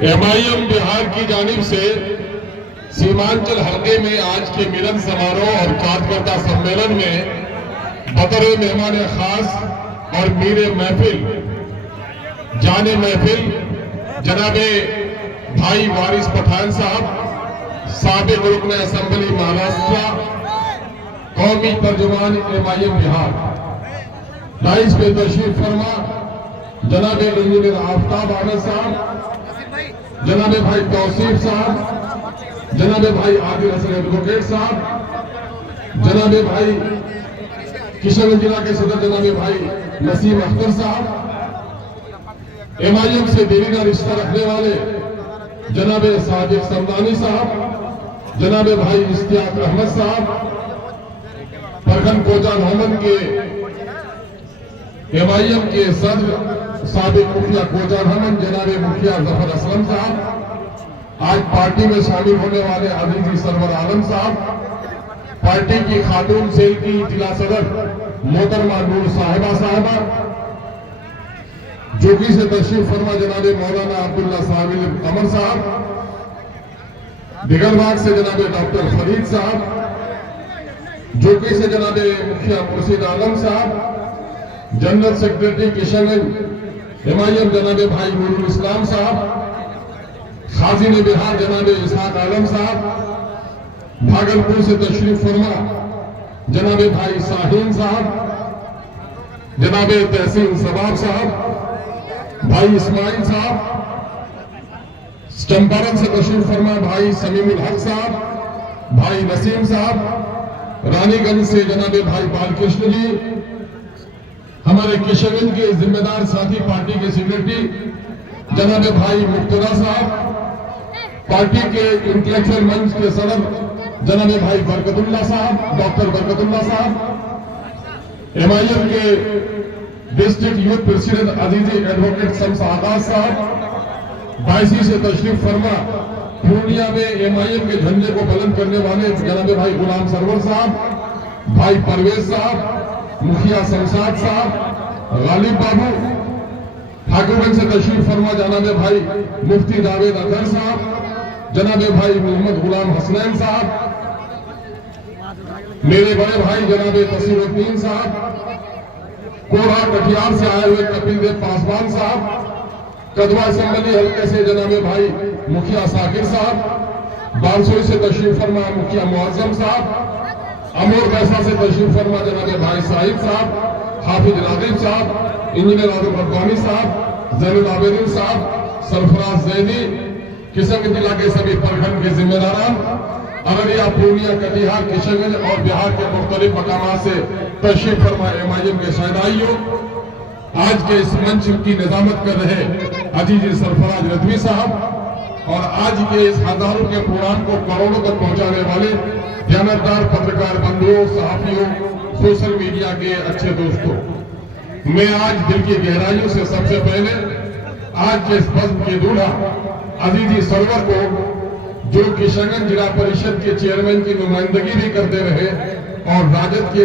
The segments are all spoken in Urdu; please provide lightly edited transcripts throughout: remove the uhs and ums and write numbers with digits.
MIM بہار کی جانب سے سیمانچل حلقے میں آج کے ملن سماروہ اور کارکردہ سمیلن میں بطور مہمان خاص اور میر محفل جان محفل جناب بھائی وارث پٹھان صاحب سابق رکن اسمبلی مہاراشٹر قومی ترجمان MIM بہار رائس پہ تشریف فرما جناب انجینئر آفتاب آنند صاحب جناب بھائی توصیف صاحب جناب بھائی عادل حسن ایڈوکیٹ صاحب جناب بھائی کشن گنج ضلع کے صدر جناب بھائی نسیم اختر صاحب MIM سے دیرینہ رشتہ رکھنے والے جناب صادق سمدانی صاحب جناب بھائی اشتیاق احمد صاحب پرگن کوچا محمد کے MIM کے صدر سابق مکھیا کوچا محمد جناب مکھیا ظفر اسلم صاحب آج پارٹی میں شامل ہونے والے عزیزی سرور عالم صاحب پارٹی کی خاتون سیل کی ضلع صدر محترمہ نور صاحبہ جوگی سے تشریف فرما جناب مولانا عبداللہ صاحب قمر صاحب دیگر باغ سے جناب ڈاکٹر فرید صاحب جوگی سے جناب مکھیا مرشد عالم صاحب جنرل سیکریٹری کشن گنج MIM جناب بھائی نور الاسلام صاحب خازن بہار جناب اسحاق عالم صاحب بھاگلپور سے تشریف فرما جناب بھائی شاہین صاحب جناب تحسین صباب صاحب بھائی اسماعیل صاحب چمپارن سے تشریف فرما بھائی سمیم الحق صاحب بھائی نسیم صاحب رانی گنج سے جناب بھائی بال کرشن جی ہمارے کشن گنج کے ذمہ دار ساتھی پارٹی کے سیکریٹری جناب بھائی مقتدہ صاحب پارٹی کے انٹلیکچوئل منچ کے صدر جناب بھائی برکت اللہ صاحب ڈاکٹر برکت اللہ صاحب MIM کے ڈسٹرکٹ یوتھ پریزیڈنٹ عزیزی ایڈوکیٹ شمس آغاز صاحب بائیسی سے تشریف فرما پورنیہ میں MIM کے جھنڈے کو بلند کرنے والے جناب بھائی غلام سرور صاحب بھائی پرویز صاحب مکھیا شمشاد صاحب غالب بابو ٹھاکر گنج سے تشریف فرما جناب بھائی مفتی جاوید اظہر صاحب جناب بھائی محمد غلام حسنین صاحب میرے بڑے بھائی جناب تصیر الدین صاحب کوڑا کٹیار سے آئے ہوئے کپل دیو پاسوان صاحب کدوا اسمبلی حلقے سے جناب بھائی مکھیا ساکر صاحب بانسوئی سے تشریف فرما مکھیا معظم صاحب امور بیسا سے تشریف فرما جناب بھائی صاحب صاحب حافظ نادر صاحب انجینئر آدم ربانی صاحب زین العابدین صاحب سرفراز زیدی کشن گنج ضلع کے سبھی پرگن کے ذمہ داران ارریہ پورنیہ کٹیہار کشن گنج اور بہار کے مختلف مقامات سے تشریف فرما MIM کے شہدائیوں آج کے اس منچ کی نظامت کر رہے عزیزی سرفراز رضوی صاحب اور آج کے اس ہزاروں کے پروگرام کو کروڑوں تک پہنچانے والے دیانتدار پترکار بندھوؤں صحافیوں سوشل میڈیا کے اچھے دوستوں میں آج دل کی گہرائیوں سے سب سے پہلے آج کے اس بزم کے دولہا عزیزی سرور کو جو کشن گنج ضلع پریشد کے چیئرمین کی نمائندگی بھی کرتے رہے اور راجد کے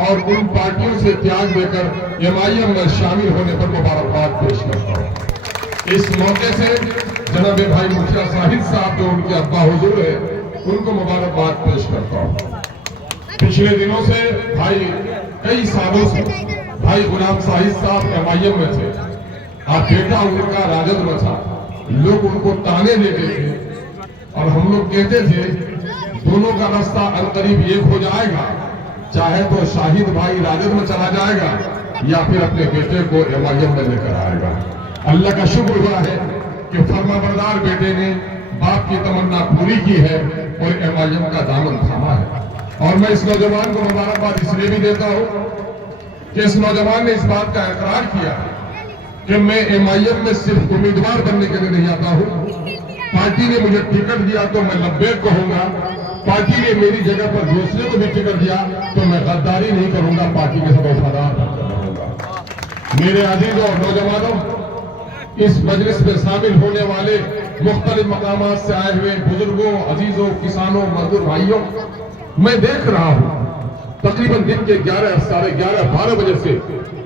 اور ان پارٹیوں سے تیاگ دے کر MIM میں شامل ہونے پر مبارکباد پیش کرتا ہوں اس موقع سے جناب بھائی مکھیا شاہد صاحب جو ان کے ابا حضور ہے ان کو مبارکباد پیش کرتا ہوں پچھلے دنوں سے بھائی کئی سالوں سے بھائی غلام شاہد صاحب MIM میں تھے آپ بیٹا ان کا راجد میں تھا لوگ ان کو تانے دیتے تھے اور ہم لوگ کہتے تھے دونوں کا راستہ عنقریب ایک ہو جائے گا چاہے تو شاہد بھائی راجد میں چلا جائے گا یا پھر اپنے بیٹے کو MIM میں لے کر آئے گا اللہ کا شکر ہوا ہے کہ فرما بردار بیٹے نے باپ کی تمنا پوری کی ہے اور MIM کا دامن تھاما ہے اور میں اس نوجوان کو مبارکباد اس لیے بھی دیتا ہوں کہ اس نوجوان نے اس بات کا اقرار کیا کہ میں MIM میں صرف امیدوار بننے کے لیے نہیں آتا ہوں پارٹی نے مجھے ٹکٹ دیا تو میں لبیک کہوں گا پارٹی نے میری جگہ پر دوسرے کو بھی ٹکٹ دیا تو میں غداری نہیں کروں گا پارٹی کے ساتھ وفادار رہوں گا میرے عزیزوں اور نوجوانوں اس مجلس میں شامل ہونے والے مختلف مقامات سے آئے ہوئے بزرگوں عزیزوں کسانوں مزدور بھائیوں میں دیکھ رہا ہوں تقریباً دن کے 11 ساڑھے 11 12 بجے سے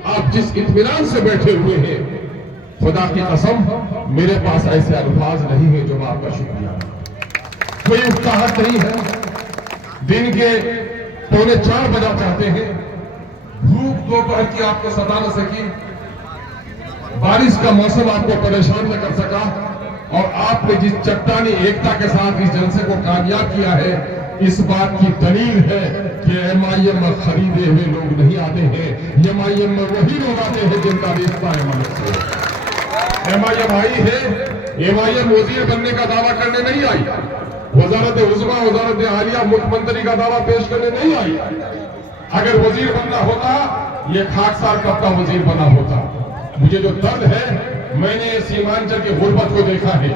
آپ جس اطمینان سے بیٹھے ہوئے ہیں خدا کی قسم میرے پاس ایسے الفاظ نہیں ہیں جو میں آپ کا شکریہ، کوئی اکتاہٹ نہیں ہے۔ دن کے 3:45 بجا چاہتے ہیں، دھوپ دوپہر کی آپ کو ستا نہ سکی، بارش کا موسم آپ کو پریشان نہ کر سکا، اور آپ نے جس چٹانی ایکتا کے ساتھ اس جلسے کو کامیاب کیا ہے، اس بات کی دلیل ہے کہ ایم آئی ایم میں خریدے ہوئے لوگ نہیں آتے ہیں، ایم آئی ایم میں وہی لوگ آتے ہیں جن کا رشتہ ہے ملک سے۔ ایم آئی ایم آئی ہے، ایم آئی ایم وزیر بننے کا دعویٰ کرنے نہیں آئی، وزارت عظمیٰ وزارت عالیہ ملک منتری کا دعویٰ پیش کرنے نہیں آئی۔ اگر وزیر بننا ہوتا یہ خاکسار کب کا وزیر بنا ہوتا۔ مجھے جو درد ہے، میں نے سیمانچل کی غربت کو دیکھا ہے،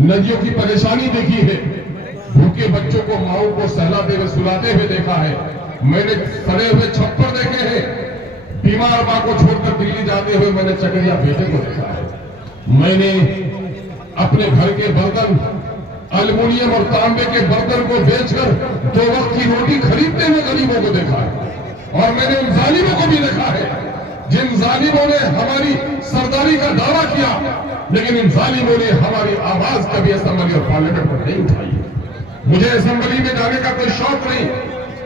ندیوں کی پریشانی دیکھی ہے، بھوکے بچوں کو ماؤں کو سہلاتے ہوئے سلاتے ہوئے دیکھا ہے، میں نے سڑے ہوئے چھپر دیکھے ہیں، بیمار ماں کو چھوڑ کر دلی جاتے ہوئے میں نے چکریا بیٹے کو دیکھا ہے، میں نے اپنے گھر کے برتن الومینیم اور تانبے کے برتن کو بیچ کر 2 وقت کی روٹی خریدتے ہوئے غریبوں کو دیکھا ہے، اور میں نے ان ظالموں کو بھی دیکھا ہے جن ظالموں نے ہماری سرداری کا دعویٰ کیا، لیکن ان ظالموں نے ہماری آواز کبھی اسمبلی اور پارلیمنٹ پر نہیں اٹھائی۔ مجھے اسمبلی میں جانے کا کوئی شوق نہیں،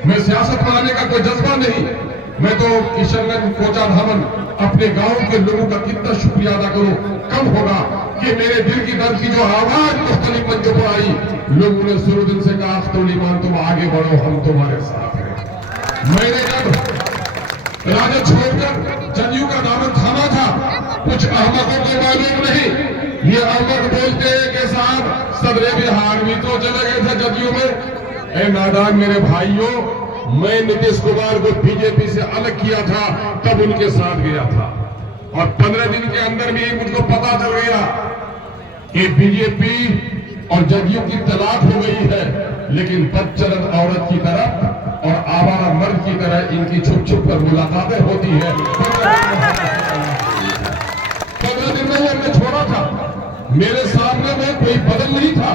میں سیاست بنانے کا کوئی جذبہ نہیں، میں تو کشن گنج کوچا دھامن اپنے گاؤں کے لوگوں کا کتنا شکریہ ادا کروں کم ہوگا کہ میرے دل کی درد کی جو آواز مختلف منچوں پر آئی، لوگوں نے شروع دن سے کہا اختر ایمان تم آگے بڑھو، ہم تمہارے ساتھ ہیں۔ میں نے جب راجد چھوڑ کر جدیو کا دامن تھاما تھا، کچھ احمقوں کو معلوم نہیں، یہ احمق بولتے ہیں کہ صاحب صدر بہار بھی تو چلے گئے تھے جدیو میں۔ اے نادان میرے بھائیوں، میں نتیش کمار کو بی جے پی سے الگ کیا تھا تب ان کے ساتھ گیا تھا، اور 15 دن کے اندر بھی مجھ کو پتا چل گیا کہ بی جے پی اور جدیو کی طلاق ہو گئی ہے، لیکن بدچلن عورت کی طرف اور آوارہ مرد کی طرح ان کی چھپ چھپ کر ملاقاتیں ہوتی ہیں۔ 15 دن میں ہم نے چھوڑا تھا، میرے سامنے میں کوئی بدل نہیں تھا،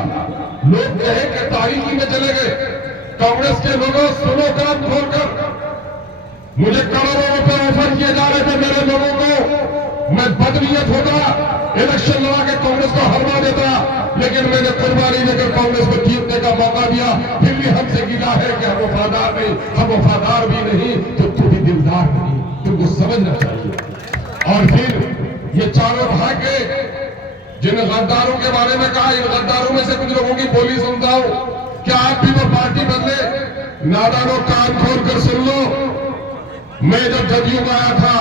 لوگ کہے کہ تاریخی میں چلے گئے۔ کانگریس کے لوگوں سنو کام کھول کر مجھے کروڑوں روپے آفر کیے جا رہے تھے میرے لوگوں کو، میں بدنیت ہوتا الیکشن لڑا کے کانگریس کو ہروا دیتا، لیکن میں نے قربانی دے کر کانگریس کو جیتنے کا موقع دیا۔ پھر بھی ہم سے گلا ہے کہ ہم وفادار نہیں، ہم وفادار بھی نہیں تو تو بھی دلدار نہیں، تم کو سمجھنا چاہیے۔ اور پھر یہ چاروں بھاگے جن غداروں کے بارے میں کہا، ان غداروں میں سے کچھ لوگوں کی بولی سنتا ہوں، کیا آپ بھی وہ پارٹی بدلے؟ نادانوں کان کھول کر سن لو، میں جب جدیو میں آیا تھا،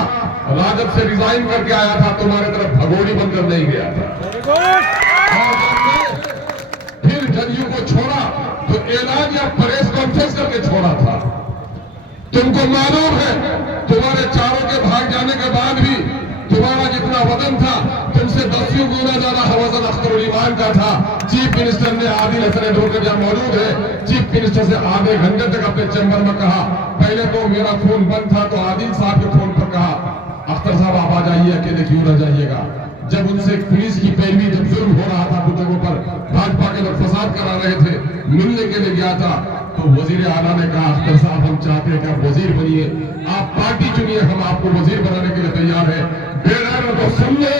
راجد سے ریزائن کر کے آیا تھا، تمہارے طرف بھگوڑی بن کر نہیں گیا تھا، اور جب میں پھر جدیو کو چھوڑا تو اعلان یا پریس کانفرنس کر کے چھوڑا تھا۔ تم کو معلوم ہے تمہارے چاروں کے بھاگ جانے کے بعد بھی تمہارا جتنا وزن تھا تم سے 10 گنا زیادہ وزن اختر ایمان کا تھا۔ چیف منسٹر نے عادل حسن ڈھونکر جہاں موجود ہے، چیف منسٹر سے آدھے گھنٹے تک اپنے چیمبر میں کہا، پہلے تو میرا خون بند تھا تو عادل صاحب کے فون پر کہا اختر صاحب آپ آ جائیے، اکیلے کیوں نہ جائیے گا۔ جب ان سے پولیس کی پیروی جب ظلم ہو رہا تھا کچھ جگہوں پر، بھاجپا کے لوگ فساد کرا رہے تھے، ملنے کے لیے گیا تھا تو وزیر اعلیٰ نے کہا اختر صاحب ہم چاہتے ہیں کہ آپ وزیر بنیے، آپ پارٹی چنیے، ہم آپ کو وزیر بنانے کے لیے تیار ہیں۔ بیرر تو سن لو،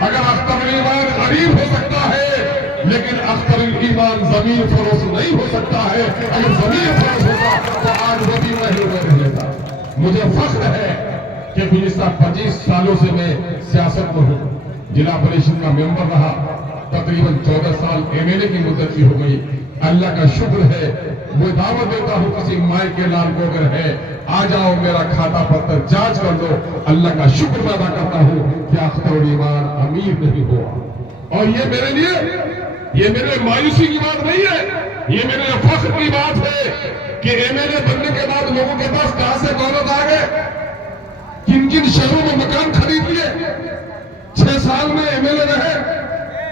اگر اختر ایمان غریب ہو سکتا ہے لیکن اختر ایمان زمین فروش نہیں ہو سکتا ہے۔ اگر زمین فروش ہوتا تو آج وہ بھی نہیں رہ لیتا۔ مجھے فخر ہے کہ گزشتہ 25 سالوں سے میں سیاست میں ہوں، ضلع پریشد کا ممبر رہا، تقریباً 14 سال ایم ایل اے کی مدت کی ہو گئی۔ اللہ کا شکر ہے، وہ دعوت دیتا ہوں کسی مائیں کے لال کو اگر ہے آ جاؤ میرا کھاتا پتر جانچ کر دو۔ اللہ کا شکر ادا کرتا ہوں کہ اختر ایمان امیر نہیں ہوا، اور یہ میرے لیے، یہ میرے مایوسی کی بات نہیں ہے، یہ میرے فخر کی بات ہے کہ ایم ایل اے بننے کے بعد لوگوں کے پاس کہاں سے دولت آ گئے، کن کن شہروں میں مکان خرید لیے، 6 سال میں ایم ایل اے رہے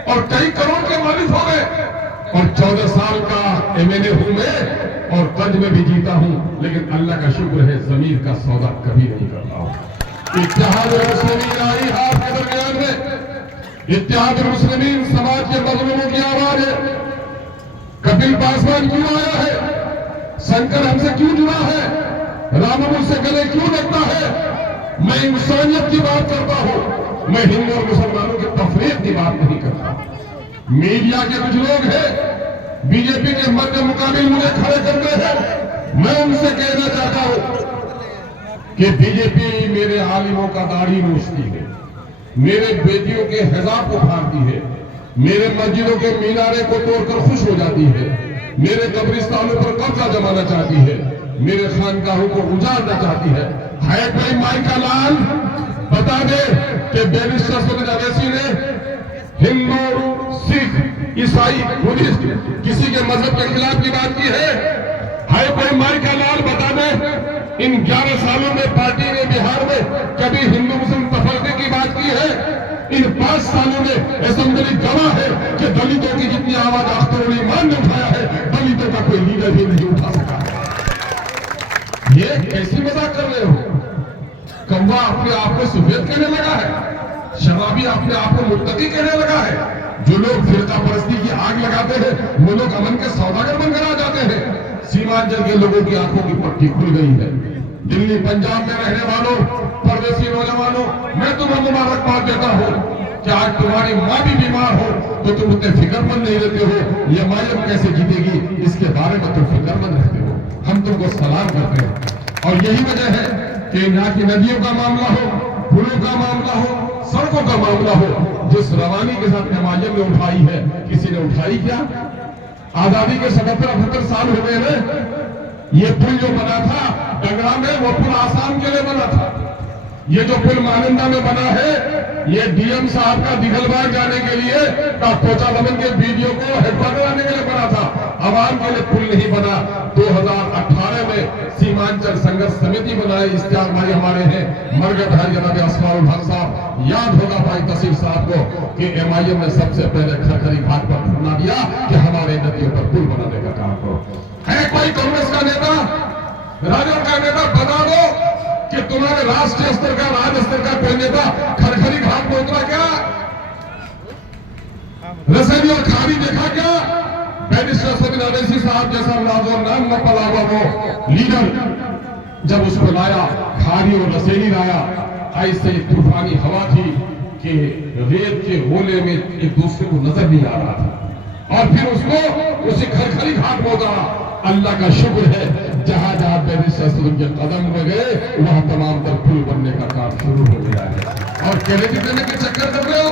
اور کئی کروڑ کے مالک ہو گئے، اور 14 سال کا ایم ایل اے ہوں میں اور قد میں بھی جیتا ہوں، لیکن اللہ کا شکر ہے ضمیر کا سودا کبھی نہیں کرتا ہوں۔ اتحاد المسلمین آئی آپ کے درمیان میں، اتحاد المسلمین سماج کے مظلوموں کی آواز ہے۔ کپل پاسوان کیوں آیا ہے؟ شنکر ہم سے کیوں جڑا ہے؟ رامو سے گلے کیوں لگتا ہے؟ میں انسانیت کی بات کرتا ہوں، میں ہندو اور مسلمانوں کے تفریق کی بات نہیں کرتا۔ میڈیا کے کچھ لوگ ہیں بی جے پی کے مد مقابل مجھے کھڑے کرتے ہیں، میں ان سے کہنا چاہتا ہوں کہ بی جے پی میرے عالموں کا داڑھی نوچتی ہے، میرے بیٹیوں کے حجاب کو پھاڑتی ہے، میرے مسجدوں کے مینارے کو توڑ کر خوش ہو جاتی ہے، میرے قبرستانوں پر قبضہ جمانا چاہتی ہے، میرے خانقاہوں کو اجاڑنا چاہتی ہے۔ کوئی مائی کا لال بتا دے کہ بیرسٹر سعید اویسی نے ہندو، سکھ، عیسائی، بدھسٹ کسی کے مذہب کے خلاف کی بات کی ہے کوئی مائی کا لال بتا دے ان 11 سالوں میں پارٹی نے بہار میں کبھی ہندو مسلم تفرقے کی بات کی ہے؟ ان 5 سالوں میں اسمبلی گواہ ہے کہ دلتوں کی جتنی آواز اختر الایمان نے اٹھایا ہے، دلتوں کا کوئی لیڈر بھی نہیں اٹھا سکا۔ یہ کیسی مذاق کر رہے ہو؟ کوا اپنے آپ کو سفید کہنے لگا ہے، شرابی اپنے آپ کو متقی کہنے لگا ہے، جو لوگ فرقہ پرستی کی آگ لگاتے ہیں وہ لوگ امن کے سوداگر بن کر آ جاتے ہیں۔ سیمانچل کے لوگوں کی آنکھوں کی پٹی کھل گئی ہے۔ دلی پنجاب میں رہنے والوں، پردیسی نوجوانوں، میں تمہیں مبارکباد دیتا ہوں کہ آج تمہاری ماں بھی بیمار ہو تو تم اتنے فکر مند نہیں رہتے ہو۔ یہ مائم کیسے جیتے گی اس کے بارے میں تم فکر مند رہتے ہو۔ ہم تم کو سلام کرتے ہیں، اور یہی وجہ ہے کہ یہاں کی ندیوں کا معاملہ ہو، پلوں کا معاملہ ہو، سڑکوں کا معاملہ ہو، جس روانی کے ساتھ مائم نے اٹھائی ہے، کسی نے اٹھائی کیا؟ آزادی کے 77-78 سال ہو گئے ہیں۔ یہ پل جو بنا تھا ڈنگرا میں، وہ پل آسام کے لیے بنا تھا۔ یہ جو پل مانندہ میں بنا ہے، یہ ڈی ایم صاحب کا دگل باغ جانے کے لیے کوچا بھون کے بیڈیو کو ہیڈ کوارٹر آنے کے لیے بنا تھا، عوام کے لیے پل نہیں بنا۔ 2018 میں سیمانچل سنگھرش سمیتی بنائے، اشتیاق بھائی ہمارے ہیں، مرگت ہے جناب اسماء الحق صاحب، یاد ہوگا بھائی تصیر صاحب کو کہ ایم آئی ایم نے سب سے پہلے کھرکھری گھاٹ پر دھرنا دیا کہ ہمارے ندیوں پر پل بنانے کا کام کرو۔ ہے کوئی کانگریس کا نیتا، راجد کا نیتا بتا دو کہ تمہارے راشٹریہ استر کا، راج استر کا کوئی نیتا کھرکھری گھاٹ پر اترا کیا؟ رسائی اور کھاری دیکھا کیا؟ بیرسٹر سعید اویسی صاحب جیسا نام نہ پلا ہوا وہ لیڈر جب اس کو لایا، کھاری اور رسیلی لایا، ایسے طوفانی ہوا تھی کہ ریت کے غولے میں ایک دوسرے کو نظر نہیں آ رہا تھا، اور پھر اس کو اسی کھرکھری گھاٹ پر اتارا۔ اللہ کا شکر ہے جہاں جہاں بیرسٹر سعید کے قدم میں گئے وہاں تمام تر پل بننے کا کام شروع ہو گیا ہے۔ اور کریڈٹ دینے کے چکر کر رہے ہو؟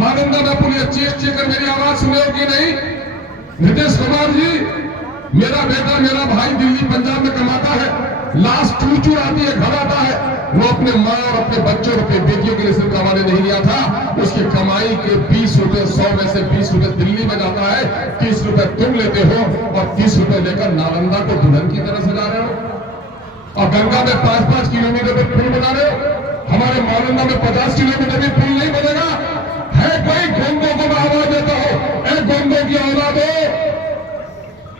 مانندہ میں پل یہ چیخ چیخ کر میری آواز سنے ہو کہ نہیں؟ نتیش کمار جی، میرا بیٹا میرا بھائی دلی پنجاب میں کماتا ہے، لاسٹ چور آتی ہے گھر آتا ہے، وہ اپنے ماں اور اپنے بچوں اور اپنے بیٹیوں کے لیے صرف کمانے نہیں گیا تھا، اس کی کمائی کے 20 روپے 100 میں سے 20 روپے دلی میں جاتا ہے، 30 روپے تم لیتے ہو اور 30 روپے لے کر نالندہ کو دلہن کی طرح سجا رہے ہو، اور گنگا میں 5-5 کلومیٹر پہ پل بنا رہے ہو۔ ہمارے نالندہ میں 50 کلومیٹر بھی پل نہیں بنے گا۔ ہے کوئی گونگوں کو میں آواز دیتا ہو، اے گونگوں کی اولادو،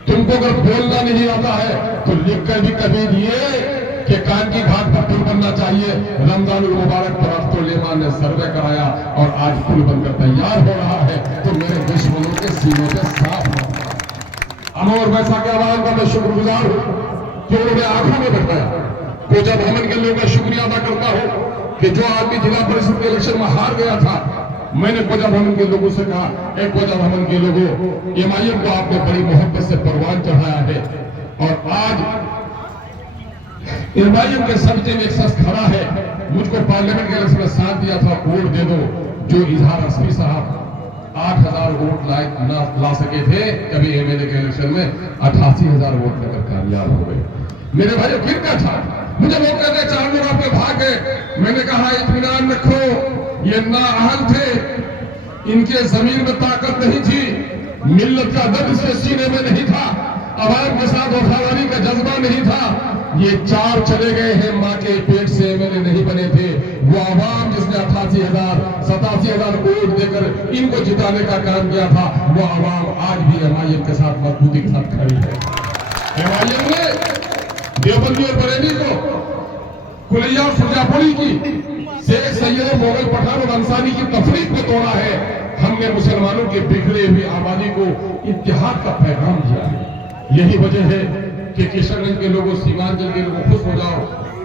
تم کو اگر بولنا نہیں آتا ہے تو لکھ کر بھی کبھی دیے کہ کان کی گھاٹ پر پل بننا چاہیے۔ رمضان المبارک پر افت الایمان نے سروے کرایا اور آج پل بن کر تیار ہو رہا ہے، تو میرے دشمنوں کے سینے پہ صاف ہو رہا۔ امور ویسا کے عوام کا میں شکر گزار ہوں کہ انہوں نے آنکھوں میں بٹھایا۔ کوچا بھون کے لیے میں شکریہ ادا کرتا ہوں کہ جو آدمی ضلع پریشد کے الیکشن میں ہار گیا تھا، میں نے کوچا بھون کے لوگوں سے کہا، اے کوچا بھون کے لوگوں، ایم آئی ایم کو آپ نے بڑی محبت سے پروان چڑھایا ہے، اور آج ایم آئی ایم کے سمجھے میں ایک شخص کھڑا ہے، مجھ کو پارلیمنٹ کے الیکشن میں ساتھ دیا تھا، ووٹ دے دو، جو اظہار اسمی صاحب 8,000 ووٹ نہ لا سکے تھے کبھی ایم ایل اے کے الیکشن میں 88,000 ووٹ لے کر کامیاب ہو گئے۔ میرے بھائیو پھر کیا تھا؟ مجھے لوگ کہتے ہیں 4 لوگ آپ کے بھاگ گئے، میں نے کہا اطمینان رکھو، یہ نااہل تھے، ان کے ضمیر میں طاقت نہیں تھی، ملت کا درد اس کے سینے میں نہیں تھا، عوام کے ساتھ وفاداری کا جذبہ نہیں تھا۔ یہ 4 چلے گئے ہیں، ماں کے پیٹ سے ایم ایل اے نہیں بنے تھے، وہ عوام جس نے 88,000 87,000 ووٹ دے کر ان کو جتانے کا کام کیا تھا، وہ عوام آج بھی ایم آئی ایم کے ساتھ مضبوطی کے ساتھ کھڑی ہے۔ ایم آئی ایم نے دیوبندی اور بریلی کو، کلیا اور سرجا پوری کی، شیخ سید مغل پٹھان اور انصاری کی تفریق کو توڑا ہے۔ ہم نے مسلمانوں کے بکھرے ہوئی آبادی کو اتحاد کا پیغام دیا ہے۔ یہی وجہ ہے کہ کشن گنج کے لوگوں، سیمانچل کے لوگوں خوش ہو جاؤ،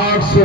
800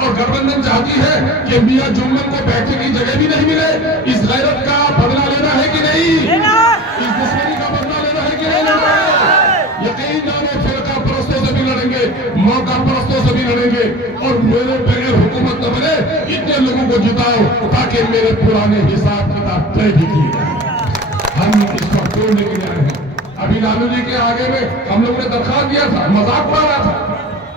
اور گٹبندھن چاہتی ہے کہ میاں جمن کو بیٹھنے کی جگہ بھی نہیں ملے. اس غیرت کا بدلہ لینا ہے کہ نہیں؟ اس دشمنی کا بدلہ لینا ہے کہ نہیں لینا ہے؟ یقین جانو فرقہ پرستوں سے بھی لڑیں گے, موقع پرستوں سے بھی لڑیں گے, اور میرے بغیر حکومت نہ بنے اتنے لوگوں کو جتاؤ تاکہ میرے پرانے حساب کتاب طے بھی کیے جائیں. ہم اس کو توڑنے کے لیے آئے ہیں. ابھی لالو جی کے آگے میں ہم لوگوں نے درخواست دیا تھا, مذاق اڑا رہا تھا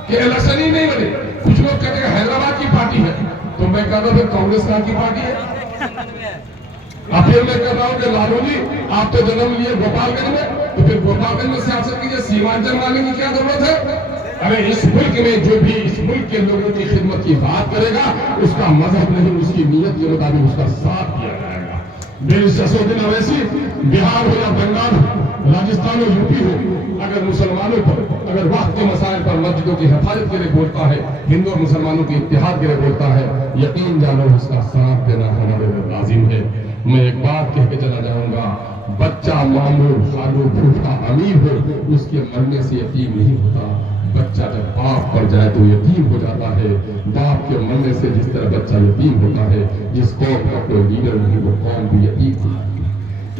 کہ الیکشن ہی نہیں بنے. کچھ لوگ کہتے ہیں حیدرآباد کی پارٹی ہے, تو میں کہتا ہوں کانگریس کی پارٹی ہے. اب پھر میں کہتا ہوں کہ لالو جی آپ تو جنم لیے گوپال گنج میں, تو پھر گوپال گنج میں سیاست کیجیے, سیمانچل والے کی کیا ضرورت ہے؟ ارے اس ملک میں جو بھی اس ملک کے لوگوں کی خدمت کی بات کرے گا اس کا مذہب نہیں, اس کی نیت کے مطابق اس کا ساتھ کیا جائے گا. میری سسودین اویسی بہار ہو یا بنگال ہو, راجستھان ہو, یوپی ہو, اگر مسلمانوں پر, اگر وقت کے مسائل پر مسجدوں کی حفاظت کے لیے بولتا ہے, ہندو اور مسلمانوں کے اتحاد کے لیے بولتا ہے, یقین جانو اس کا ساتھ دینا ہمارے لیے لازم ہے. میں ایک بات کہہ کے چلا جاؤں گا, بچہ مامور خالو پھوپھا امیر ہو اس کے مرنے سے یتیم نہیں ہوتا. بچہ جب باپ پر جائے تو یتیم ہو جاتا ہے. باپ کے مرنے سے جس طرح بچہ یتیم ہوتا ہے, جس قوم کا کوئی لیڈر نہیں وہ قوم بھی یتیم ہوتی ہے.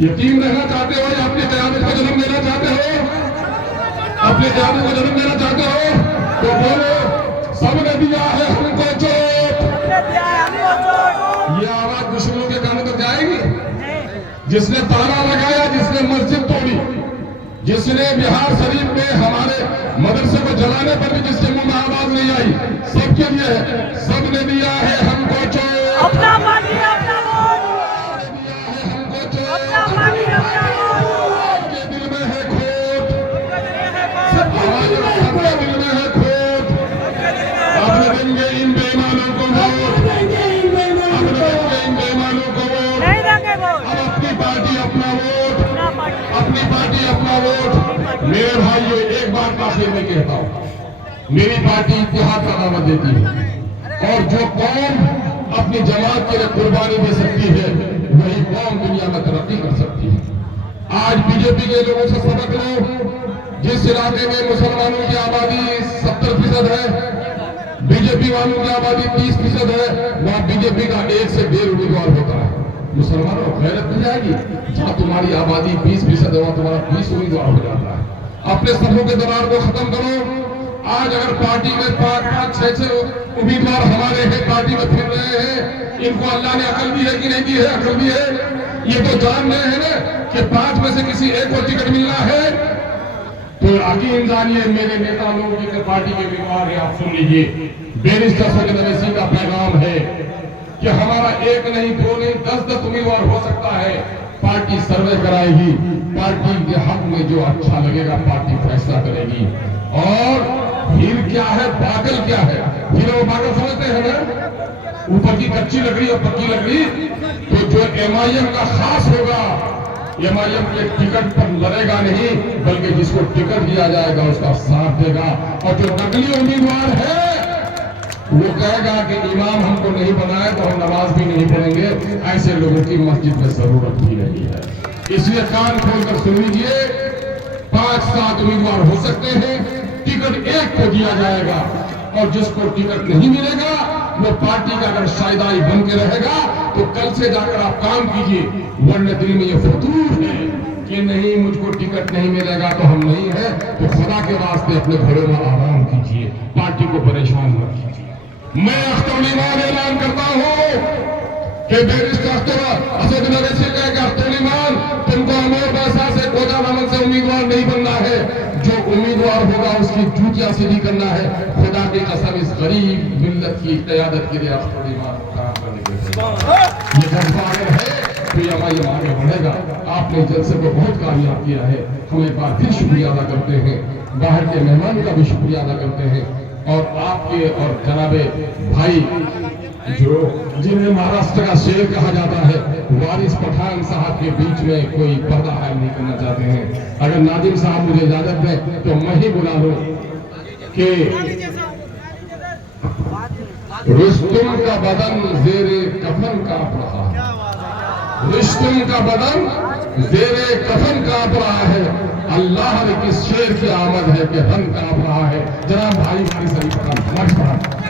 یتیم رہنا چاہتے ہو یا اپنی قیادت کو جنم دینا چاہتے ہو؟ اپنی قیادت کو جنم دینا چاہتے ہو تو بولو, سب نے دیا ہے ہم کو چوٹ. یہ آواز دشمنوں کے کانوں تک جائے گی؟ جس نے تالا لگایا, جس نے مسجد توڑی, جس نے بہار شریف میں ہمارے مدرسے کو جلانے پر بھی جس کے منہ میں آواز نہیں آئی, سب کے لیے ہے, سب نے دیا ہے ہم کو چوٹ. اپنا پارٹی اپنا ووٹ, ہم کو چوٹ. اپنا پارٹی اپنا ووٹ, آپ کے دل میں ہے کھوٹ, ہمارے دل میں ہے کھوٹ. اب دیں گے ان بے ایمانوں کو ووٹ, اب دیں گے ان بے ایمانوں کو ووٹ. نہیں دیں گے ووٹ, اب اپنی پارٹی اپنا ووٹ, اپنا پارٹی. اپنی پارٹی اپنا ووٹ. میرے بھائیو ایک بات کافی میں کہتا ہوں, میری پارٹی اتحاد کا دعوت دیتی ہے, اور جو قوم اپنی جماعت کے لیے قربانی دے سکتی ہے وہی قوم دنیا میں ترقی کر سکتی ہے. آج بی جے پی کے لوگوں سے سبق لو. جس علاقے میں مسلمانوں کی آبادی 70% ہے, بی جے پی والوں کی آبادی 30% ہے, وہاں بی جے پی کا 1 سے 1.5 امیدوار ہوتا ہے. مسلمانوں غیرت نہیں جائے گی؟ جہاں تمہاری آبادی 20% ہے وہاں تمہارا 20 امیدوار ہو جاتا ہے. اپنے صفوں کے درار کو ختم کرو. آج اگر پارٹی میں 5-5, 6 امیدوار ہمارے ہیں, پارٹی میں پھر رہے ہیں, ان کو اللہ نے عقل دی ہے کہ نہیں دی ہے؟ عقل دی ہے. یہ تو جان رہے ہیں نا کہ 5 میں سے کسی ایک کو ٹکٹ ملنا ہے, تو یقین جانیے میرے نیتا لوگ جتنے پارٹی کے امیدوار ہیں آپ سن لیجیے. بیرسٹر سید اویسی کا پیغام ہے کہ ہمارا 1 نہیں 2 نہیں 10 امیدوار ہو سکتا ہے. پارٹی سروے کرائے گی, پارٹی کے حق میں جو اچھا لگے گا پارٹی فیصلہ کرے گی. اور ہیر کیا ہے, پاگل کیا ہے؟ ہیر و پاگل سمجھتے ہیں نا, اوپر کی کچی لکڑی اور پکی لکڑی. تو جو ایم آئی ایم کا خاص ہوگا, ایم آئی ایم کے ٹکٹ پر لڑے گا نہیں, بلکہ جس کو ٹکٹ دیا جائے گا اس کا ساتھ دے گا. اور جو نقلی امیدوار ہے وہ کہے گا کہ امام ہم کو نہیں بنائے تو ہم نماز بھی نہیں پڑھیں گے. ایسے لوگوں کی مسجد میں ضرورت بھی نہیں ہے. اس لیے کان کھول کر سن لیجیے, 5-7 امیدوار ہو سکتے ہیں, ٹکٹ 1 کو دیا جائے گا, اور جس کو ٹکٹ نہیں ملے گا وہ پارٹی کا اگر شائدائی بن کے رہے گا تو کل سے جا کر آپ کام کیجیے. ورنہ دل میں یہ فطور ہے کہ نہیں مجھ کو ٹکٹ نہیں ملے گا تو ہم نہیں ہیں, تو خدا کے واسطے اپنے گھروں میں آرام کیجیے, پارٹی کو پریشان مت کیجیے. میں اختر الایمان اعلان کرتا ہوں کہ بیرسٹر اسدالدین اویسی کہے کہ اختر الایمان تم کو امور بیسا سے کوجا نامن سے امیدوار نہیں بننا ہے. جو امیدوار ہوگا اس کی ڈیوٹیاں سیدھی کرنا ہے. خدا کی قسم اس غریب ملت کی قیادت کے لیے اختر الایمان کو کام کرنے کے لیے یہ جذبہ اگر ہے تو یہ ہماری آگے بڑھے گا. آپ نے جلسے کو بہت کامیاب کیا ہے. ہم ایک بار پھر شکریہ ادا کرتے ہیں, باہر کے مہمان کا بھی شکریہ ادا کرتے ہیں, اور آپ کے اور جناب بھائی جو جنہیں مہاراشٹر کا شیر کہا جاتا ہے, وارث پٹھان صاحب کے بیچ میں کوئی پردہ قائم نہیں کرنا چاہتے ہیں. اگر ناظم صاحب مجھے اجازت دیں تو میں ہی بلا لوں کہ رستم کا بدن زیر کفن کانپ رہا ہے, رستم کا بدن زیر کفن کانپ رہا ہے, اللہ نے کس شیر کی آمد ہے کہ ہم کانپ رہا ہے. جناب بھائی ہماری صحیح پڑھا